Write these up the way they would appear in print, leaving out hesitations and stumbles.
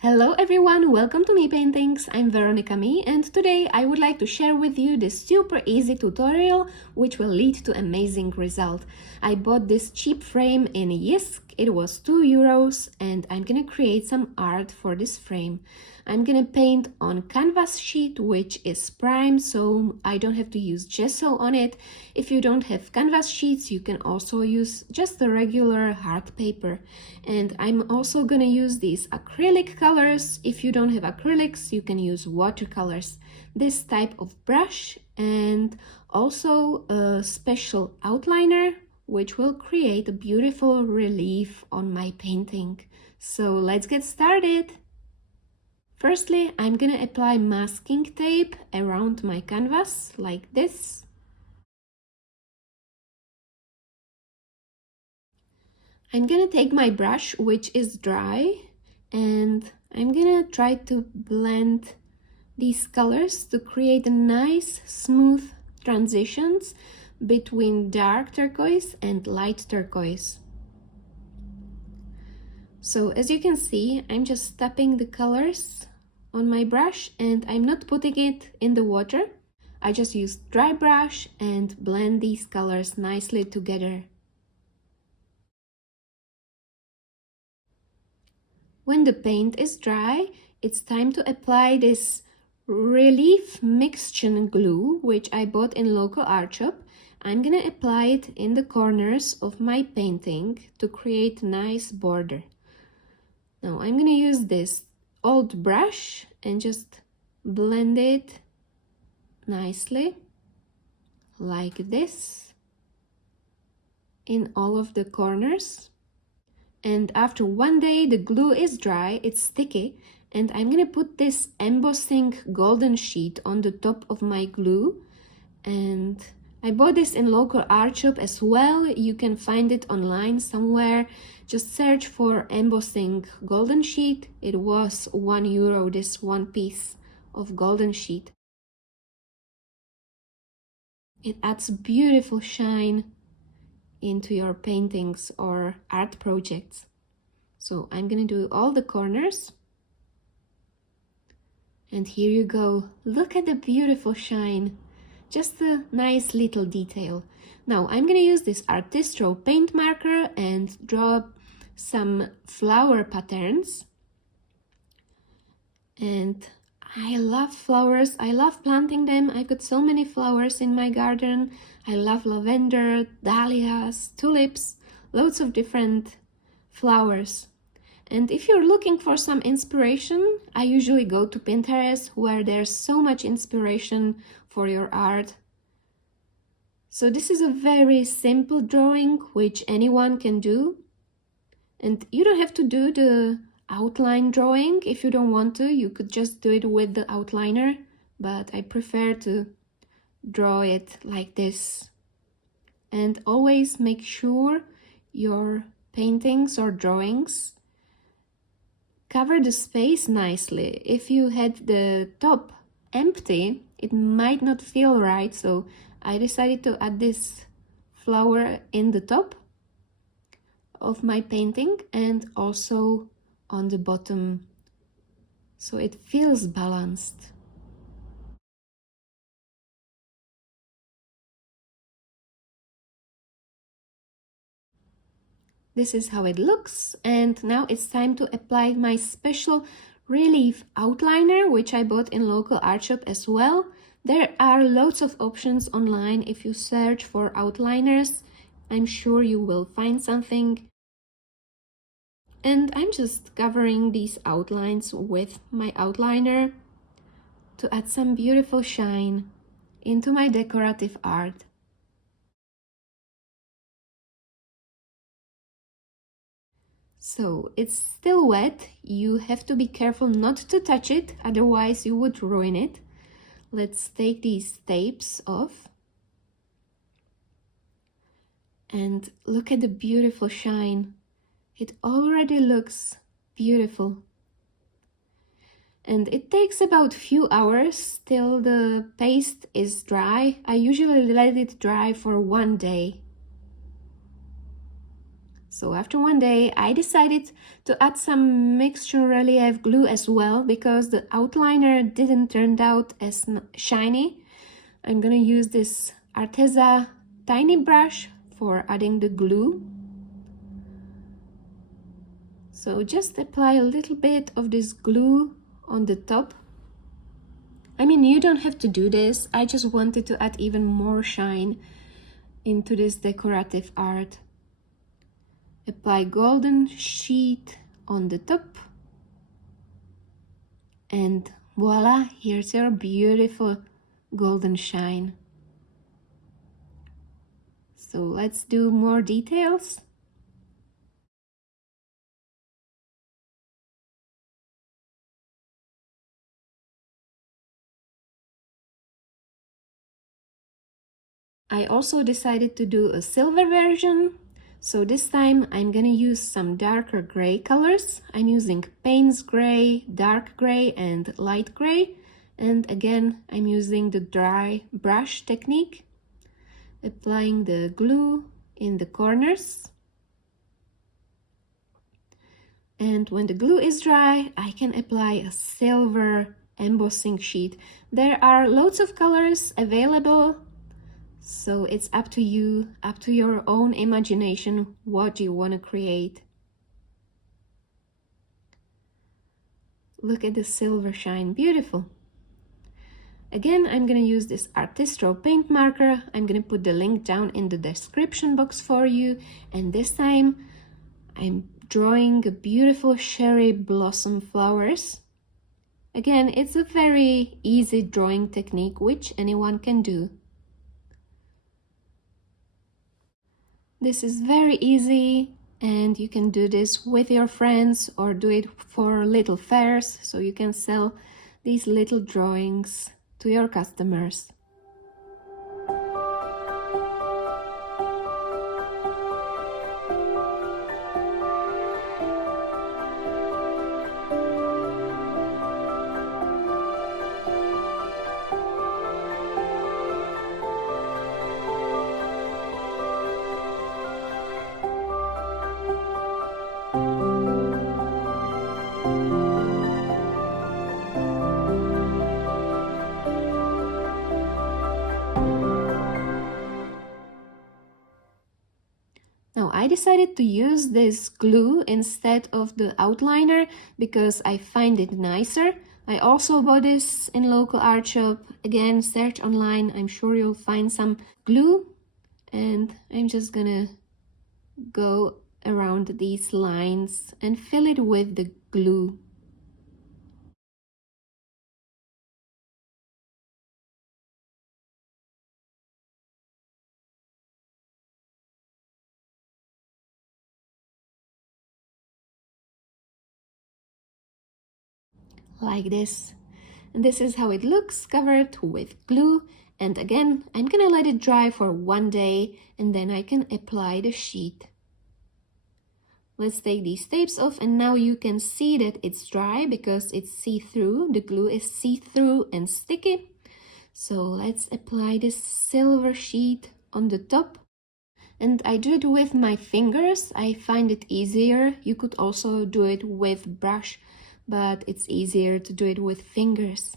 Hello everyone, welcome to Mii Paintings. I'm Veronika Mii and today I would like to share with you this super easy tutorial which will lead to amazing result. I bought this cheap frame in Jysk, it was €2 and I'm gonna create some art for this frame. I'm gonna paint on canvas sheet which is prime, so I don't have to use gesso on it. If you don't have canvas sheets, you can also use just the regular hard paper. And I'm also gonna use these acrylic colors. If you don't have acrylics, you can use watercolors. This type of brush and also a special outliner which will create a beautiful relief on my painting. So let's get started. Firstly, I'm gonna apply masking tape around my canvas like this. I'm gonna take my brush, which is dry, and I'm gonna try to blend these colors to create a nice, smooth transitions between dark turquoise and light turquoise. So as you can see, I'm just tapping the colors on my brush and I'm not putting it in the water. I just use dry brush and blend these colors nicely together. When the paint is dry, it's time to apply this relief mixture glue, which I bought in local art shop. I'm gonna apply it in the corners of my painting to create a nice border. Now I'm gonna use this old brush and just blend it nicely like this in all of the corners. And after one day the glue is dry, it's sticky, and I'm gonna put this embossing golden sheet on the top of my glue. And I bought this in local art shop as well. You can find it online somewhere. Just search for embossing golden sheet. It was €1, this one piece of golden sheet. It adds beautiful shine into your paintings or art projects. So I'm gonna do all the corners. And here you go. Look at the beautiful shine. Just a nice little detail. Now I'm gonna use this Artistro paint marker and draw some flower patterns. And I love flowers, I love planting them. I've got so many flowers in my garden. I love lavender, dahlias, tulips, loads of different flowers. And if you're looking for some inspiration, I usually go to Pinterest, where there's so much inspiration for your art. So this is a very simple drawing which anyone can do. And you don't have to do the outline drawing. If you don't want to, you could just do it with the outliner, but I prefer to draw it like this. And always make sure your paintings or drawings cover the space nicely. If you had the top empty, it might not feel right, so I decided to add this flower in the top of my painting and also on the bottom, so it feels balanced. This is how it looks, and now it's time to apply my special relief outliner, which I bought in local art shop as well. There are loads of options online. If you search for outliners, I'm sure you will find something. And I'm just covering these outlines with my outliner to add some beautiful shine into my decorative art. So it's still wet. You have to be careful not to touch it, otherwise you would ruin it. Let's take these tapes off. And look at the beautiful shine. It already looks beautiful. And it takes about few hours till the paste is dry. I usually let it dry for one day. So after one day, I decided to add some mixture relief glue as well because the outliner didn't turn out as shiny. I'm gonna use this Arteza tiny brush for adding the glue. So just apply a little bit of this glue on the top. I mean, you don't have to do this. I just wanted to add even more shine into this decorative art. Apply golden sheet on the top. And voila, here's your beautiful golden shine. So let's do more details. I also decided to do a silver version. So this time I'm gonna use some darker gray colors. I'm using Payne's gray, dark gray and light gray. And again, I'm using the dry brush technique, applying the glue in the corners. And when the glue is dry, I can apply a silver embossing sheet. There are loads of colors available, so it's up to you, up to your own imagination, what you want to create. Look at the silver shine, beautiful. Again, I'm gonna use this Artistro paint marker. I'm gonna put the link down in the description box for you. And this time, I'm drawing a beautiful cherry blossom flowers. Again, it's a very easy drawing technique, which anyone can do. This is very easy, and you can do this with your friends or do it for little fairs, so you can sell these little drawings to your customers. Now I decided to use this glue instead of the outliner because I find it nicer. I also bought this in local art shop. Again, search online, I'm sure you'll find some glue. And I'm just gonna go around these lines and fill it with the glue. Like this. And this is how it looks, covered with glue. And again, I'm gonna let it dry for one day and then I can apply the sheet. Let's take these tapes off, and now you can see that it's dry because it's see-through. The glue is see-through and sticky. So let's apply this silver sheet on the top. And I do it with my fingers. I find it easier. You could also do it with brush, but it's easier to do it with fingers.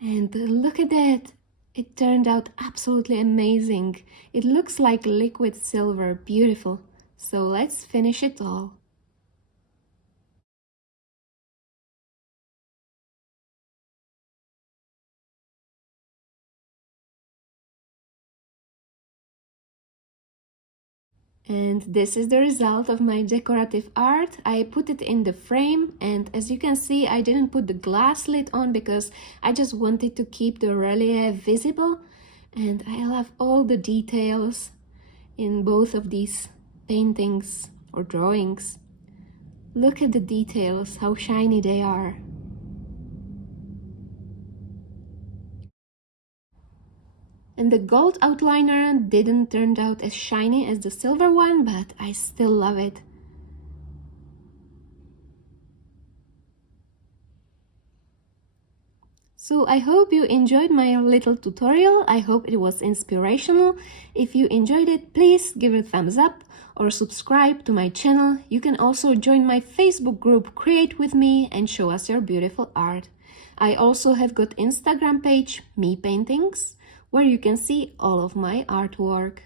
And look at that. It turned out absolutely amazing. It looks like liquid silver, beautiful. So let's finish it all. And this is the result of my decorative art. I put it in the frame, and as you can see, I didn't put the glass lid on because I just wanted to keep the relief visible. And I love all the details in both of these paintings or drawings. Look at the details, how shiny they are. And the gold outliner didn't turn out as shiny as the silver one, but I still love it. So I hope you enjoyed my little tutorial. I hope it was inspirational. If you enjoyed it, please give it a thumbs up. or subscribe to my channel. You can also join my Facebook group Create With Me and show us your beautiful art. I also have got Instagram page Mii Paintings, where you can see all of my artwork.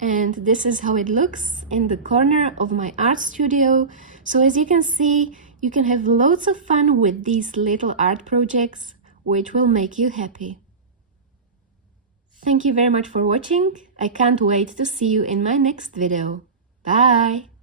And this is how it looks in the corner of my art studio. So as you can see, you can have loads of fun with these little art projects, which will make you happy. Thank you very much for watching. I can't wait to see you in my next video. Bye!